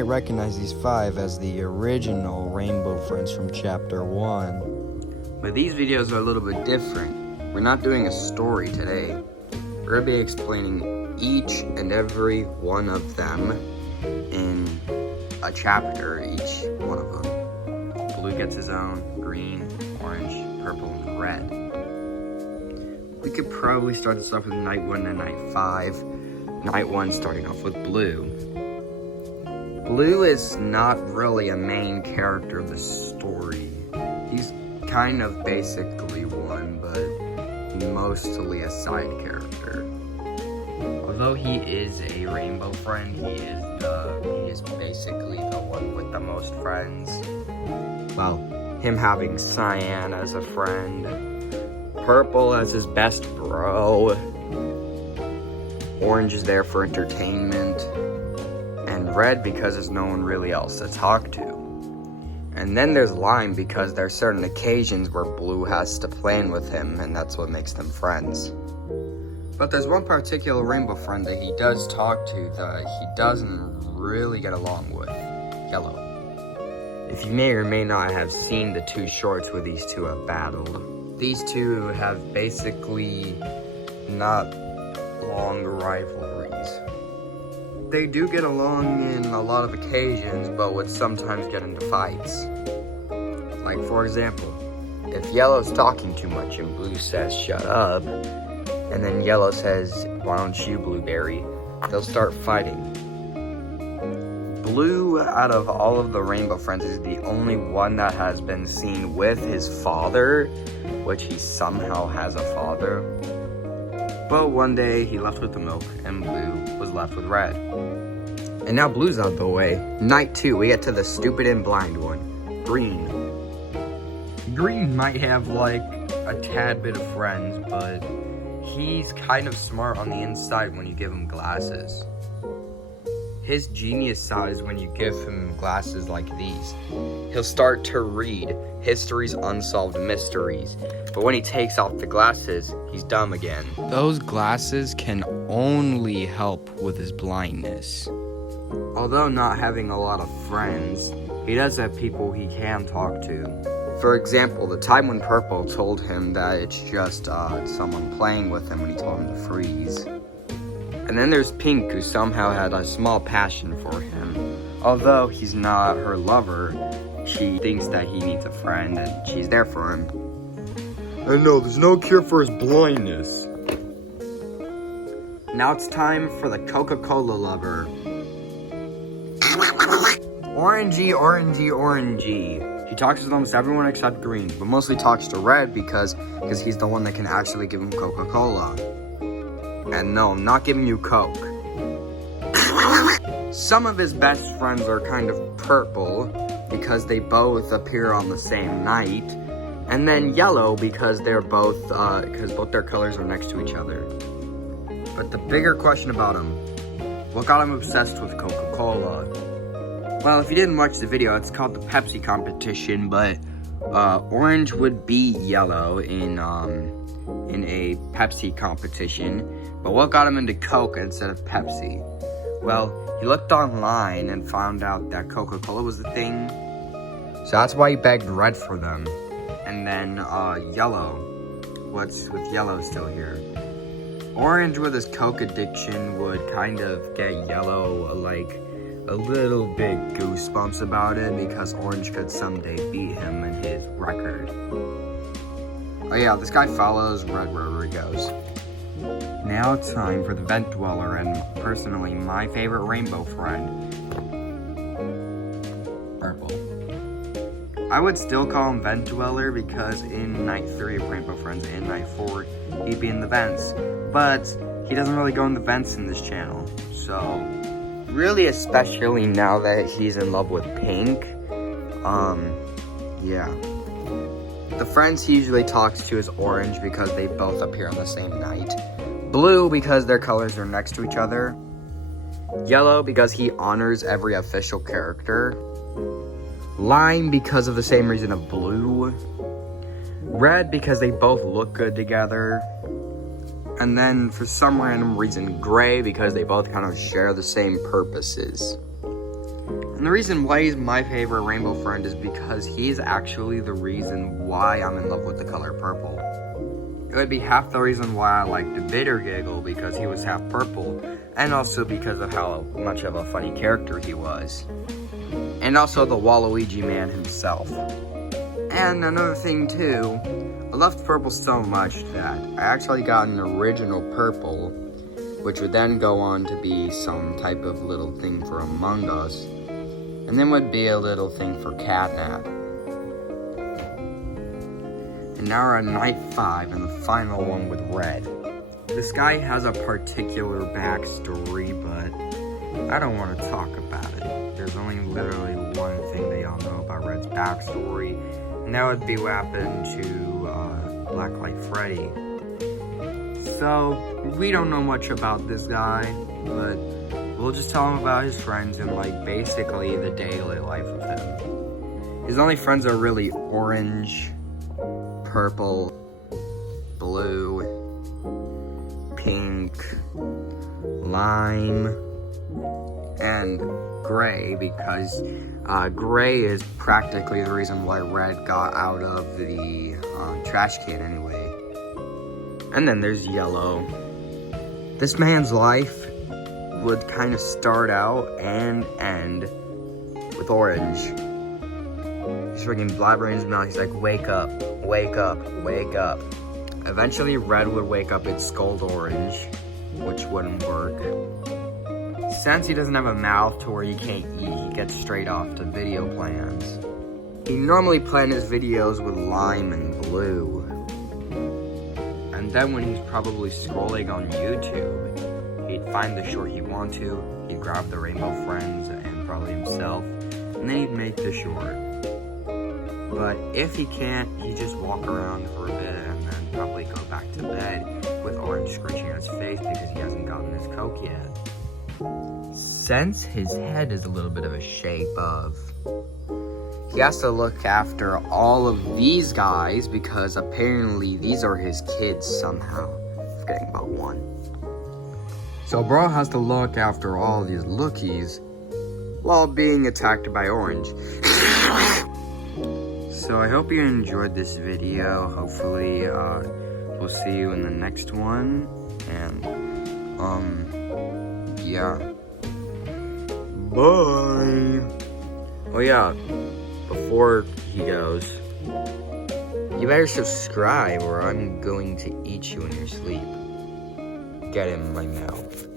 might recognize these 5 as the original Rainbow Friends from Chapter 1. But these videos are a little bit different. We're not doing a story today. We're going to be explaining each and every one of them in a chapter, each one of them. Blue gets his own, green, orange, purple, and red. We could probably start this off with night 1 and night 5. Night 1 starting off with Blue. Blue is not really a main character of the story. He's kind of basically one, but mostly a side character. Although he is a rainbow friend, he is basically the one with the most friends. Well, him having Cyan as a friend, Purple as his best bro, Orange is there for entertainment, and Red because there's no one really else to talk to. And then there's Lime because there are certain occasions where Blue has to plan with him, and that's what makes them friends. But there's one particular rainbow friend that he does talk to that he doesn't really get along with, Yellow. If you may or may not have seen the 2 shorts where these two have battled, these two have basically not long rivalries. They do get along in a lot of occasions, but would sometimes get into fights. Like, for example, if Yellow's talking too much and Blue says, "Shut up," and then Yellow says, "Why don't you, Blueberry?" they'll start fighting. Blue, out of all of the Rainbow Friends, is the only one that has been seen with his father, which he somehow has a father. But one day, he left with the milk, and Blue was left with Red. And now Blue's out of the way. Night 2, we get to the stupid and blind one, Green. Green might have, like, a tad bit of friends, but he's kind of smart on the inside when you give him glasses. His genius side is when you give him glasses like these. He'll start to read history's unsolved mysteries, but when he takes off the glasses, he's dumb again. Those glasses can only help with his blindness. Although not having a lot of friends, he does have people he can talk to. For example, the time when Purple told him that it's just someone playing with him when he told him to freeze. And then there's Pink, who somehow had a small passion for him. Although he's not her lover, she thinks that he needs a friend and she's there for him. And no, there's no cure for his blindness. Now it's time for the Coca-Cola lover. Orangey, orangey, orangey. He talks to almost everyone except Green, but mostly talks to Red because he's the one that can actually give him Coca-Cola. And no, I'm not giving you Coke. Some of his best friends are kind of Purple because they both appear on the same night, and then Yellow because they're both their colors are next to each other. But the bigger question about him, what got him obsessed with Coca-Cola? Well, if you didn't watch the video, it's called the Pepsi competition, but Orange would beat Yellow in a Pepsi competition. But what got him into Coke instead of Pepsi? Well, he looked online and found out that Coca-Cola was the thing. So that's why he begged Red for them. And then Yellow. What's with Yellow still here? Orange with his Coke addiction would kind of get Yellow like a little bit goosebumps about it because Orange could someday beat him in his record. Oh yeah, this guy follows Red wherever he goes. Now it's time for the Vent Dweller and personally my favorite rainbow friend, Purple. I would still call him Vent Dweller because in night 3 of Rainbow Friends and night 4, he'd be in the vents. But he doesn't really go in the vents in this channel. So, really especially now that he's in love with Pink, yeah. The friends he usually talks to is Orange because they both appear on the same night. Blue because their colors are next to each other. Yellow because he honors every official character. Lime because of the same reason of Blue. Red because they both look good together. And then for some random reason Gray because they both kind of share the same purposes. And the reason why he's my favorite rainbow friend is because he's actually the reason why I'm in love with the color purple. It would be half the reason why I liked the Bitter Giggle, because he was half purple, and also because of how much of a funny character he was. And also the Waluigi man himself. And another thing too, I loved purple so much that I actually got an original purple, which would then go on to be some type of little thing for Among Us, and then would be a little thing for Catnap. And now we're at night 5 and the final one with Red. This guy has a particular backstory, but I don't want to talk about it. There's only literally one thing that y'all know about Red's backstory, and that would be what happened to Blacklight Freddy. So, we don't know much about this guy, but we'll just tell him about his friends and like basically the daily life of him. His only friends are really orange, purple, blue, pink, lime, and gray, because gray is practically the reason why Red got out of the trash can anyway. And then there's yellow. This man's life would kind of start out and end with orange. He's freaking blabbering in his mouth. He's like, wake up, wake up, wake up. Eventually, Red would wake up and scold Orange, which wouldn't work. Since he doesn't have a mouth to where he can't eat, he gets straight off to video plans. He normally planned his videos with lime and blue. And then when he's probably scrolling on YouTube, he'd find the short he'd want to, he'd grab the Rainbow Friends and probably himself, and then he'd make the short. But if he can't, he'd just walk around for a bit and then probably go back to bed with Orange screeching in his face because he hasn't gotten his Coke yet. Since his head is a little bit of a shape of, he has to look after all of these guys because apparently these are his kids somehow. Forgetting about one. So bro has to look after all these lookies while being attacked by Orange. So I hope you enjoyed this video. Hopefully we'll see you in the next one. And yeah. Bye. Oh yeah, before he goes, you better subscribe or I'm going to eat you in your sleep. Get in my mouth.